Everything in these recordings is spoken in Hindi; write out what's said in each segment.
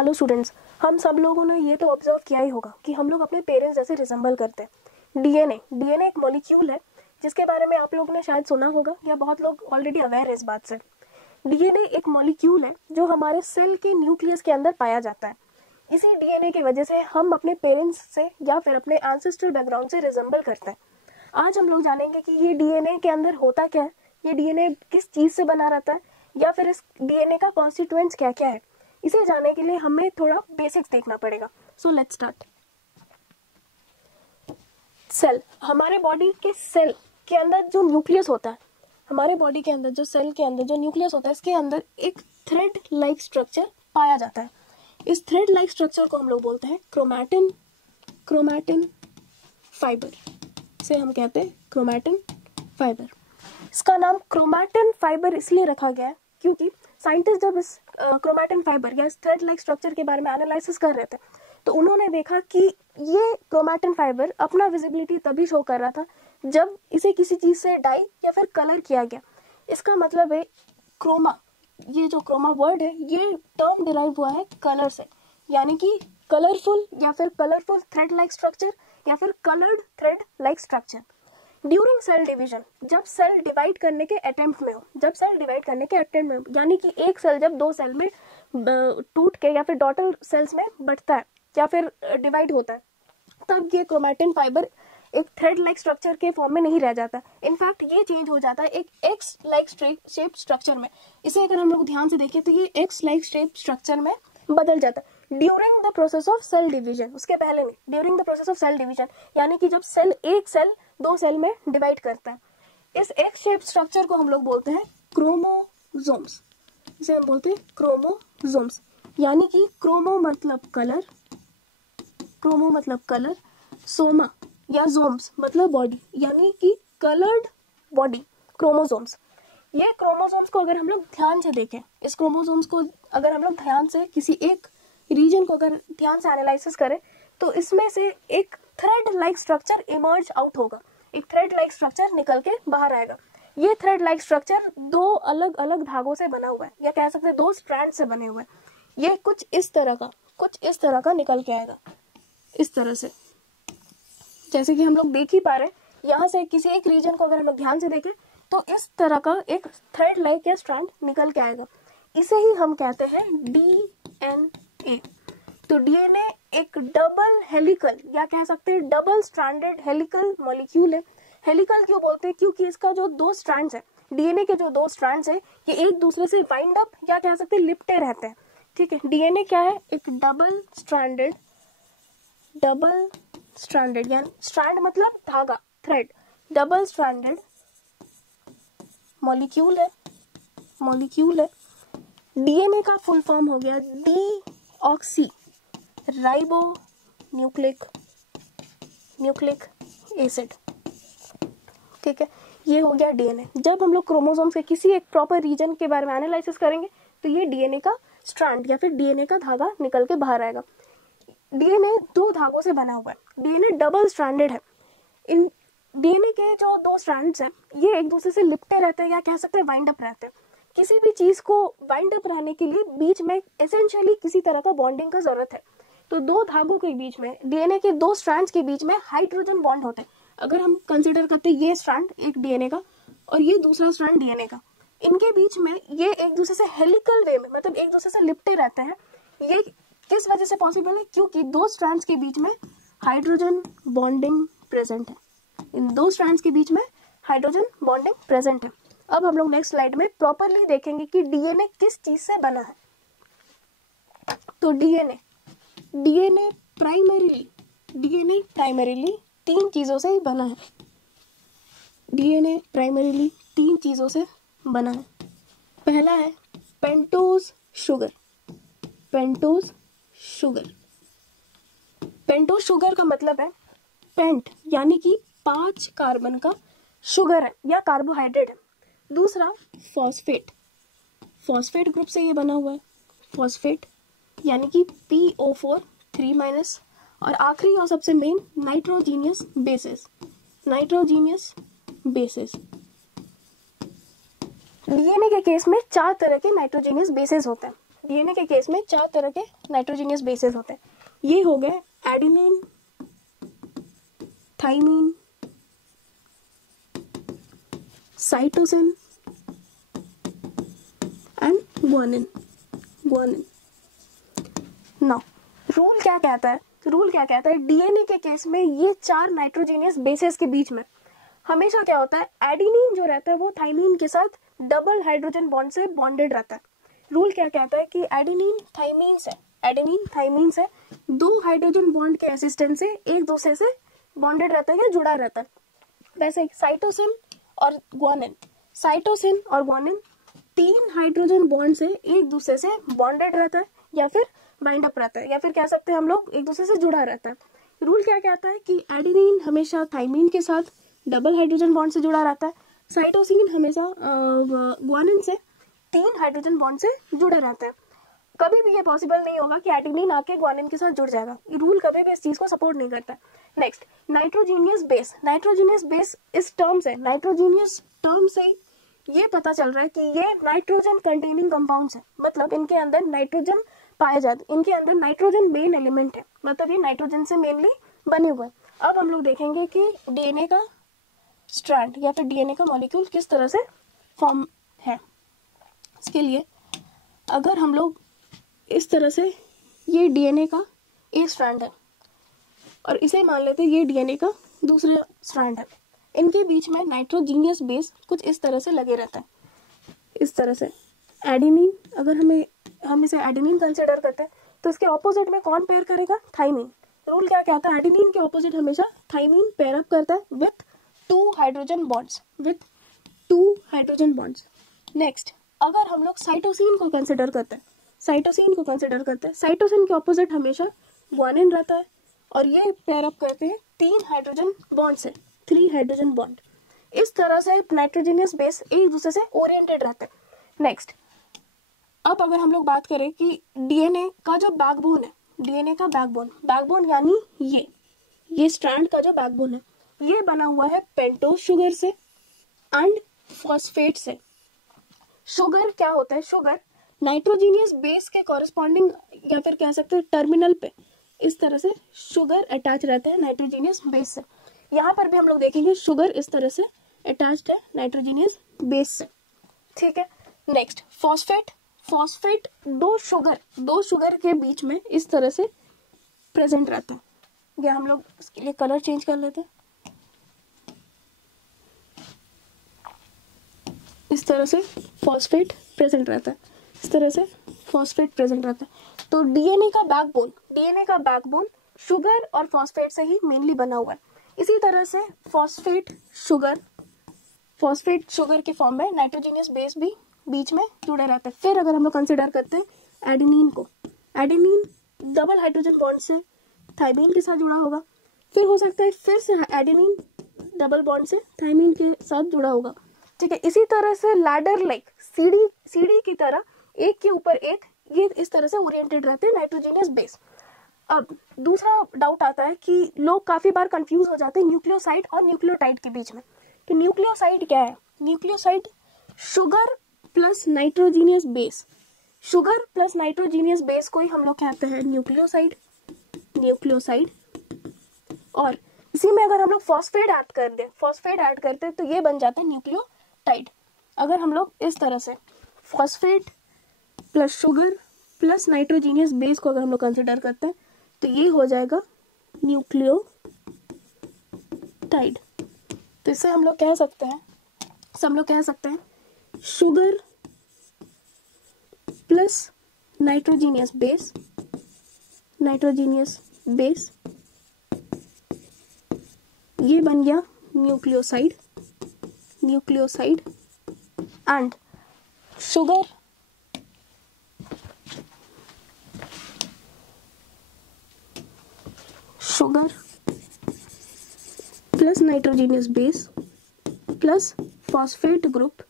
हेलो स्टूडेंट्स, हम सब लोगों ने ये तो ऑब्जर्व किया ही होगा कि हम लोग अपने पेरेंट्स जैसे रिजेंबल करते हैं। डीएनए एक मॉलिक्यूल है जिसके बारे में आप लोगों ने शायद सुना होगा या बहुत लोग ऑलरेडी अवेयर है इस बात से। डीएनए एक मॉलिक्यूल है जो हमारे सेल के न्यूक्लियस के अंदर पाया जाता है। इसी डीएनए की वजह से हम अपने पेरेंट्स से या फिर अपने एंसेस्ट्रल बैकग्राउंड से रिजेंबल करते हैं। आज हम लोग जानेंगे कि ये डीएनए के अंदर होता क्या है, ये डीएनए किस चीज से बना रहता है या फिर इस डीएनए का कॉन्स्टिट्यूएंट्स क्या क्या है। इसे जानने के लिए हमें थोड़ा बेसिक्स देखना पड़ेगा। So let's start. सेल, हमारे बॉडी के सेल के अंदर जो न्यूक्लियस होता है, हमारे बॉडी के अंदर जो सेल के अंदर जो न्यूक्लियस होता है, इसके अंदर एक थ्रेड लाइक स्ट्रक्चर पाया जाता है। इस थ्रेड लाइक स्ट्रक्चर को हम लोग बोलते हैं क्रोमैटिन फाइबर से हम कहते हैं क्रोमैटिन फाइबर। इसका नाम क्रोमैटिन फाइबर इसलिए रखा गया है क्योंकि साइंटिस्ट जब इस क्रोमैटिन फाइबर या इस थ्रेड लाइक स्ट्रक्चर के बारे में एनालिसिस कर रहे थे तो उन्होंने देखा कि ये क्रोमैटिन फाइबर अपना विजिबिलिटी तभी शो कर रहा था जब इसे किसी चीज से डाई या फिर कलर किया गया। इसका मतलब है क्रोमा, ये जो क्रोमा वर्ड है ये टर्म डिराइव हुआ है कलर से, यानी कि कलरफुल या फिर कलरफुल थ्रेड लाइक स्ट्रक्चर या फिर coloured thread like structure. During cell division, जब सेल डिवाइड करने के अटेम्प्ट में हो, यानी कि एक सेल जब दो सेल में टूट के या फिर डॉटर सेल्स में बढ़ता है या फिर डिवाइड होता है, तब ये क्रोमैटिन फाइबर एक थ्रेड लाइक स्ट्रक्चर के फॉर्म में नहीं रह जाता। इनफैक्ट ये चेंज हो जाता है एक एक्स लाइक शेप स्ट्रक्चर में। इसे अगर हम लोग ध्यान से देखें तो ये एक्स लाइक शेप स्ट्रक्चर में बदल जाता है during the process of cell division. उसके पहले नहीं, during the process of cell division, यानी कि जब एक सेल दो सेल में डिवाइड करता है। इस एक्स शेप स्ट्रक्चर को हम लोग बोलते हैं क्रोमोसोम्स। इसे हम बोलते हैं क्रोमोसोम्स, यानी कि क्रोमो मतलब कलर, सोमा या जोम्स मतलब बॉडी, यानी कि कलर्ड बॉडी, क्रोमोसोम्स। ये क्रोमोसोम्स को अगर हम लोग ध्यान से देखें, इस क्रोमोसोम्स को अगर हम लोग ध्यान से किसी एक रीजन को अगर ध्यान से एनालिसिस करें तो इसमें से एक thread like structure emerge out होगा, एक थ्रेड लाइक स्ट्रक्चर निकल के बाहर आएगा। ये थ्रेड लाइक स्ट्रक्चर दो अलग अलग धागों से बना हुआ है या कह सकते हैं दो स्ट्रैंड से बने हुए हैं। ये कुछ इस तरह का निकल के आएगा, इस तरह से, जैसे कि हम लोग देख ही पा रहे हैं। यहाँ से किसी एक रीजन को अगर हम लोग ध्यान से देखें तो इस तरह का एक थ्रेड लाइक या स्ट्रैंड निकल के आएगा। इसे ही हम कहते हैं डीएनए। तो डीएनए एक डबल हेलिकल या कह सकते हैं डबल स्ट्रैंडेड हेलिकल मॉलिक्यूल है। हेलिकल क्यों बोलते हैं? क्योंकि इसका जो दो स्ट्रैंड्स है, डीएनए के जो दो स्ट्रैंड्स है, ये एक दूसरे से वाइंड अप या कह सकते हैं लिपटे रहते हैं। ठीक है, डीएनए क्या है? एक डबल स्ट्रैंडेड यानी स्ट्रैंड मतलब धागा, थ्रेड, डबल स्ट्रैंडेड मॉलिक्यूल है। डीएनए का फुल फॉर्म हो गया डीऑक्सी राइबो न्यूक्लिक एसिड। ठीक है, ये हो गया डीएनए। जब हम लोग क्रोमोसोम्स के किसी एक प्रॉपर रीजन के बारे में एनालिसिस करेंगे तो ये डीएनए का स्ट्रैंड या फिर डीएनए का धागा निकल के बाहर आएगा। डीएनए दो धागों से बना हुआ है, डीएनए डबल स्ट्रैंडेड है। इन डीएनए के जो दो स्ट्रैंड्स हैं ये एक दूसरे से लिपटे रहते हैं या कह सकते हैं वाइंड अप रहते हैं। किसी भी चीज को वाइंड अप रहने के लिए बीच में एसेंशियली किसी तरह का बॉन्डिंग का जरूरत है। तो दो धागों के बीच में, डीएनए के दो स्ट्रैंड्स के बीच में हाइड्रोजन बॉन्ड होते हैं। अगर हम कंसीडर करते हैं ये स्ट्रैंड एक डीएनए का और ये दूसरा स्ट्रैंड डीएनए का, इनके बीच में ये एक दूसरे से हेलिकल वे में मतलब एक दूसरे से लिपटे रहते हैं। ये किस वजह से पॉसिबल है? क्योंकि दो स्ट्रैंड्स के बीच में हाइड्रोजन बॉन्डिंग प्रेजेंट है। इन दो स्ट्रैंड्स के बीच में हाइड्रोजन बॉन्डिंग प्रेजेंट है। अब हम लोग नेक्स्ट स्लाइड में प्रॉपरली देखेंगे कि डीएनए किस चीज से बना है। तो डीएनए प्राइमरीली तीन चीजों से ही बना है। डीएनए प्राइमरीली तीन चीजों से बना है। पहला है पेंटोज शुगर। पेंटोज शुगर का मतलब है पेंट यानी कि 5 कार्बन का शुगर है या कार्बोहाइड्रेट है। दूसरा फॉस्फेट ग्रुप से ये बना हुआ है, फॉस्फेट यानी कि PO4 3- और आखिरी और सबसे मेन नाइट्रोजीनियस बेसिस। डीएनए के केस में 4 तरह के नाइट्रोजीनियस बेसिस होते हैं। डीएनए के केस में 4 तरह के नाइट्रोजीनियस बेसेस होते हैं। ये हो गए adenine, thymine, cytosine and guanine. Now rule क्या कहता है डीएनए के केस में ये 4 नाइट्रोजीनियस बेसेस के बीच में हमेशा क्या होता है, एडेनिन जो रहता है वो थाइमीन के साथ डबल हाइड्रोजन बॉन्ड से बॉन्डेड रहता है। रूल क्या कहता है कि एडेनिन थाइमीन से 2 हाइड्रोजन बॉन्ड के असिस्टेंस से एक दूसरे से बॉन्डेड रहता है या जुड़ा रहता है। वैसे साइटोसिन और ग्वानिन 3 हाइड्रोजन बॉन्ड से एक दूसरे से बॉन्डेड रहता है या फिर बाइंड अप रहता है, या फिर कह सकते हैं हम लोग एक दूसरे से जुड़ा रहता है। रूल क्या कहता है कि एडेनिन हमेशा थाइमीन के साथ डबल हाइड्रोजन बॉन्ड से जुड़ा रहता है, साइटोसिन हमेशा ग्वानिन से 3 हाइड्रोजन बॉन्ड से जुड़ा रहता है। कभी भी ये पॉसिबल नहीं होगा कि एडेनिन आके ग्वानिन के साथ जुड़ जाएगा, रूल कभी भी इस चीज को सपोर्ट नहीं करता। नेक्स्ट नाइट्रोजीनियस बेस इस टर्म से, नाइट्रोजीनियस टर्म से ये पता चल रहा है कि ये नाइट्रोजन कंटेनिंग कंपाउंड्स है, मतलब इनके अंदर नाइट्रोजन पाए जाते, इनके अंदर नाइट्रोजन मेन एलिमेंट है, मतलब ये नाइट्रोजन से मेनली बने हुए हैं। अब हम लोग देखेंगे कि डीएनए का स्ट्रैंड या फिर डीएनए का मॉलिक्यूल किस तरह से फॉर्म है। इसके लिए अगर हम लोग इस तरह से, ये डीएनए का ए स्ट्रैंड है और इसे मान लेते हैं ये डीएनए का दूसरा स्ट्रैंड है, इनके बीच में नाइट्रोजीनियस बेस कुछ इस तरह से लगे रहता है, इस तरह से एडेनिन। अगर हम इसे एडेनिन कंसिडर करते हैं तो इसके ऑपोजिट में कौन पेयर करेगा, थाइमीन। रूल क्या कहता है, एडेनिन के ऑपोजिट हमेशा थाइमीन पेयर अप करता है विथ 2 हाइड्रोजन बॉन्ड्स। नेक्स्ट अगर हम लोग साइटोसिन को कंसिडर करते हैं, साइटोसिन के ऑपोजिट हमेशा ग्वानिन रहता है और ये पेयर अप करते हैं 3 हाइड्रोजन बॉन्ड से, 3 हाइड्रोजन बॉन्ड। इस तरह से नाइट्रोजीनियस बेस एक दूसरे से ओरिएंटेड रहते हैं। नेक्स्ट अब अगर हम लोग बात करें कि डीएनए का जो बैकबोन है, डीएनए का बैकबोन यानी ये स्ट्रैंड का जो बैकबोन है, ये बना हुआ है पेंटोज शुगर से एंड फॉस्फेट से। शुगर क्या होता है, शुगर नाइट्रोजीनियस बेस के कॉरेस्पॉन्डिंग या फिर कह सकते हैं टर्मिनल पे इस तरह से शुगर अटैच रहता है नाइट्रोजीनियस बेस से। यहाँ पर भी हम लोग देखेंगे शुगर इस तरह से अटैच्ड है नाइट्रोजीनियस बेस से, ठीक है। नेक्स्ट फॉस्फेट दो शुगर के बीच में इस तरह से प्रेजेंट रहता है। या हम लोग इसके लिए कलर चेंज कर लेते हैं, इस तरह से फॉस्फेट प्रेजेंट रहता है, इस तरह से फॉस्फेट प्रेजेंट रहता है। तो डीएनए का बैकबोन शुगर और फॉस्फेट से ही मेनली बना हुआ है। इसी तरह से फॉस्फेट शुगर के फॉर्म में नाइट्रोजीनियस बेस भी बीच में जुड़े रहते हैं। फिर अगर हम लोग कंसिडर करते हैं एडेनिन को, एडेनिन डबल हाइड्रोजन बॉन्ड से थाइमीन के साथ जुड़ा होगा, फिर हो सकता है फिर से एडेनिन डबल बॉन्ड से थाइमीन के साथ जुड़ा होगा, ठीक है। इसी तरह से लैडर लाइक सीढ़ी की तरह एक के ऊपर एक ये इस तरह से ओरिएंटेड रहते हैं नाइट्रोजीनियस बेस। अब दूसरा डाउट आता है कि लोग काफी बार कंफ्यूज हो जाते हैं न्यूक्लियोसाइड और न्यूक्लियोटाइड के बीच में। तो न्यूक्लियोसाइड क्या है, nucleoside sugar plus nitrogenous base को ही हम लोग कहते हैं न्यूक्लियोसाइड। और इसी में अगर हम लोग फॉस्फेट ऐड करते हैं तो ये बन जाता है न्यूक्लियोटाइड। अगर हम लोग इस तरह से phosphate plus sugar plus nitrogenous base को अगर हम लोग कंसिडर करते हैं तो ये हो जाएगा न्यूक्लियोटाइड। तो इससे हम लोग कह सकते हैं शुगर प्लस नाइट्रोजीनियस बेस ये बन गया nucleoside and sugar plus nitrogenous base plus phosphate group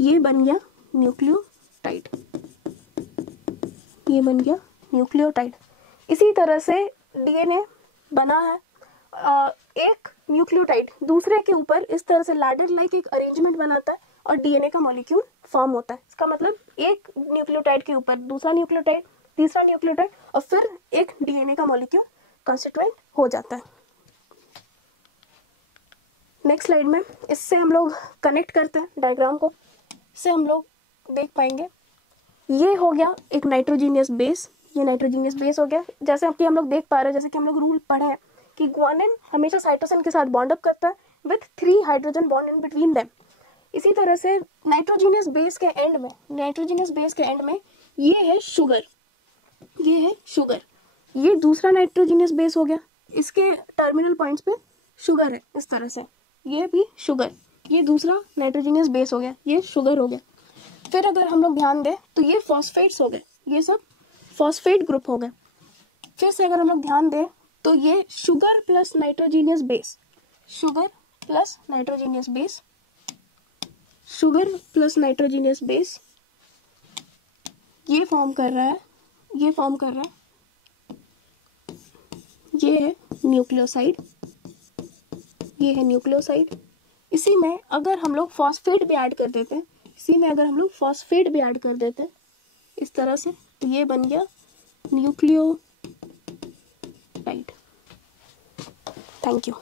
ये बन गया न्यूक्लियोटाइड। इसी तरह से डीएनए बना है, एक न्यूक्लियोटाइड दूसरे के ऊपर इस तरह से लैडर लाइक एक अरेंजमेंट बनाता है और डीएनए का मॉलिक्यूल फॉर्म होता है। इसका मतलब एक न्यूक्लियोटाइड के ऊपर दूसरा न्यूक्लियोटाइड, तीसरा न्यूक्लियोटाइड और फिर एक डीएनए का मॉलिक्यूल कंस्टिट्यूएंट हो जाता है। नेक्स्ट स्लाइड में इससे हम लोग कनेक्ट करते हैं डायग्राम को, इससे हम लोग देख पाएंगे। ये हो गया एक नाइट्रोजीनियस बेस, ये नाइट्रोजीनियस बेस हो गया। जैसे कि हम लोग देख पा रहे हैं, जैसे कि हम लोग रूल पढ़े हैं कि ग्वानिन हमेशा साइटोसिन के साथ बॉन्ड अप करता है with 3 hydrogen bond in between them. इसी तरह से नाइट्रोजीनियस बेस के एंड में, नाइट्रोजीनियस बेस के एंड में ये है शुगर, ये है शुगर। ये दूसरा नाइट्रोजीनियस बेस हो गया, इसके टर्मिनल पॉइंट्स पे शुगर है इस तरह से, ये भी शुगर। ये दूसरा नाइट्रोजीनियस बेस हो गया, ये शुगर हो गया। फिर अगर हम लोग ध्यान दें तो ये फॉस्फेट्स हो गए, ये सब फॉस्फेट ग्रुप हो गए। फिर से अगर हम लोग ध्यान दें तो ये sugar plus nitrogenous base, sugar plus nitrogenous base, sugar plus nitrogenous base ये फॉर्म कर रहा है, ये फॉर्म कर रहा है, ये है न्यूक्लियोसाइड, ये है न्यूक्लियोसाइड। इसी में अगर हम लोग फॉस्फेट भी ऐड कर देते हैं, इसी में अगर हम लोग फॉस्फेट भी ऐड कर देते हैं इस तरह से, तो ये बन गया न्यूक्लियोटाइड। Thank you.